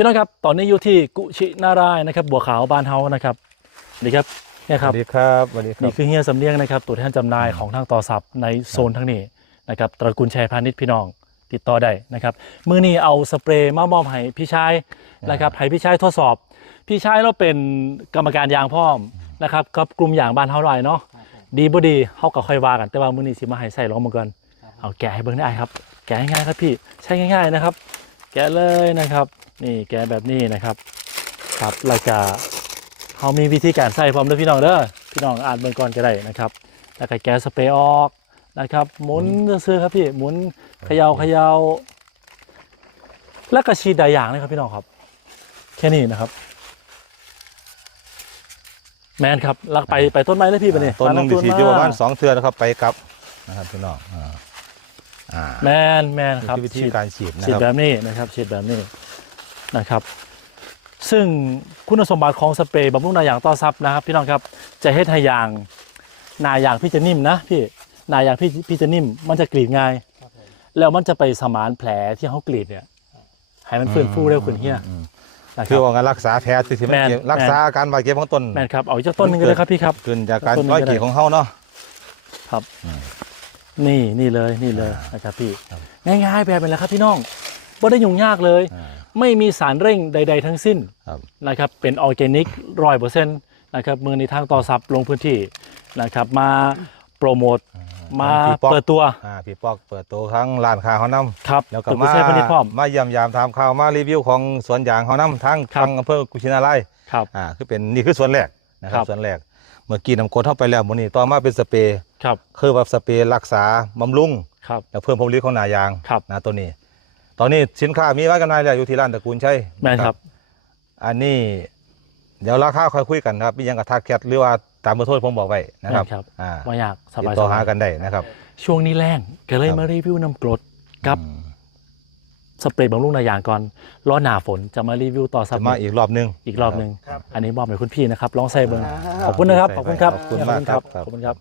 พี่น้องครับตอนนี้อยู่ที่กุชินารายณ์นะครับ บัวขาวบ้านเฮานะครับนี่ครับเนี่ยสครับวัสดีครับสวัสดีครันี่บคือเฮียสำเนียงนะครับตัวแทนจำหน่ายของทางต่อสับในโซนทั้งนี้นะครับตระกูลชัยพาณิชย์พี่น้องติดต่อได้นะครับมือนี้เอาสเปรย์มามอบให้พี่ชายนะครับให้พี่ชายทดสอบ พี่ชายเราเป็นกรรมการยางพร้อมนะครับกับกลุ่มยางบ้านเฮาหน่อยเนาะดีบ่ดีเฮาก็ค่อยว่ากันแต่ว่ามื้อนี้สิมาให้ใส่ลองมาก่อนเอาแกะให้เบิ่งได้ครับ แกะง่ายๆครับพี่ใช้ง่าย ๆนะครับ แกะเลยนะครับ นี่แกะแบบนี้นะครับ ครับแล้วก็เขามีวิธีการใส่พร้อมด้วยพี่น้องเด้อพี่น้องอ่านเบิ่งก่อนก็ได้นะครับแล้วก็แกะสเปรย์ออกนะครับ หมุนซื้อๆครับพี่หมุนเขย่าเขย่าแล้วก็ฉีดได้อย่างเลยครับพี่น้องครับ แค่นี้นะครับ แมนครับลักไปไปต้นไม้เลยพี่ไปนี่ต้นหนึ่งไปดีลสีอยู่ประมาณสองเทือนนะครับไปกลับนะครับพี่น้องอ่าอ่าแมนแมนครับนี่คือวิธีฉีดการฉีดนะฉีดครับแบบนี้นะครับฉีดแบบนี้ นะครับ ซึ่งคุณสมบัติของสเปรย์บำรุงนายางต่อซับนะครับ พี่น้องครับจะเฮ็ดให้ยางนายางพี่จะนิ่มนะพี่นายางพี่พี่จะนิ่ม มันจะกรีดง่าย แล้วมันจะไปสมานแผลที่เขากรีดเนี่ยให้มันฟื้นฟูเร็วขึ้นเฮียอืมนะคคืรัอบว่าการรักษาแผลที่มันแม่นเจ็บรักษาอาการบาดเจ็บของต้นแมนครับเอาอีกสักต้นหนึงกันเลยครับพี่ครับเกินจากการต้นหนึ่งร้อยก็ได้กรีดของเฮาเนาะครับอืมนี่นี่เลยนี่เลยนะครับพี่ครับง่ายๆแบบนี้แหละครับพี่น้อง ไม่ได้ยุ่งยากเลยอ่าไม่มีสารเร่งใด ๆ ทั้งสิ้นครับนะครับเป็นออร์แกนิกร้อยเปอร์เซ็นต์นะครับมือในทางต่อซับลงพื้นที่นะครับมาโปรโมทมาพี่ป๊อกเปิดตัวอ่าพี่ปอกเปิดตัวครั้งร้านค้าเฮานํครับแล้วก็ตึกกุมาเซ่พนิชพร้อมมาเยี่ยมยามถามข่าวมารีวิวของสวนยางเฮานํทั้งครับทางอำเภอกุชินารายณ์ครับอ่าคือเป็นนี่คือสวนแรกนะครัครับบสวนแรกเมื่อกี้นำกดเข้าไปแล้วมื้อนี้ต่อมาเป็นสเปรย์ครับคือว่าสเปรย์รักษาบำรุงครับแล้วเพิ่มผลผลิตของนายางครับนะตัวนี้ ตอนนี้สินค้ามีไว้กันนายแล้วอยู่ที่ร้านตระกูลใช่แม่นครับ อันนี้ เดี๋ยวราคาค่อยคุยกันครับมีหยังกับทักแคทหรือว่าตามเบอร์โทรผมบอกไว้นะครับแม่นครับ อ่าว่าอยากสติดบายต่อๆหากันได้นะครับช่วงนี้แรงก็เลยครับ มารีวิวน้ำกรดกับอืมสเปรย์บำรุงนายางก่อนรอหนาฝนจะมารีวิวต่อซับจะมาอีกรอบหนึง อีกรอบหนึ่งครับอันนี้มอบให้คุณพี่นะครับลองใส่เบิ้งขอบคุณนะครับขอบคุณครับขอบคุณมากครับ ขอบคุณครับ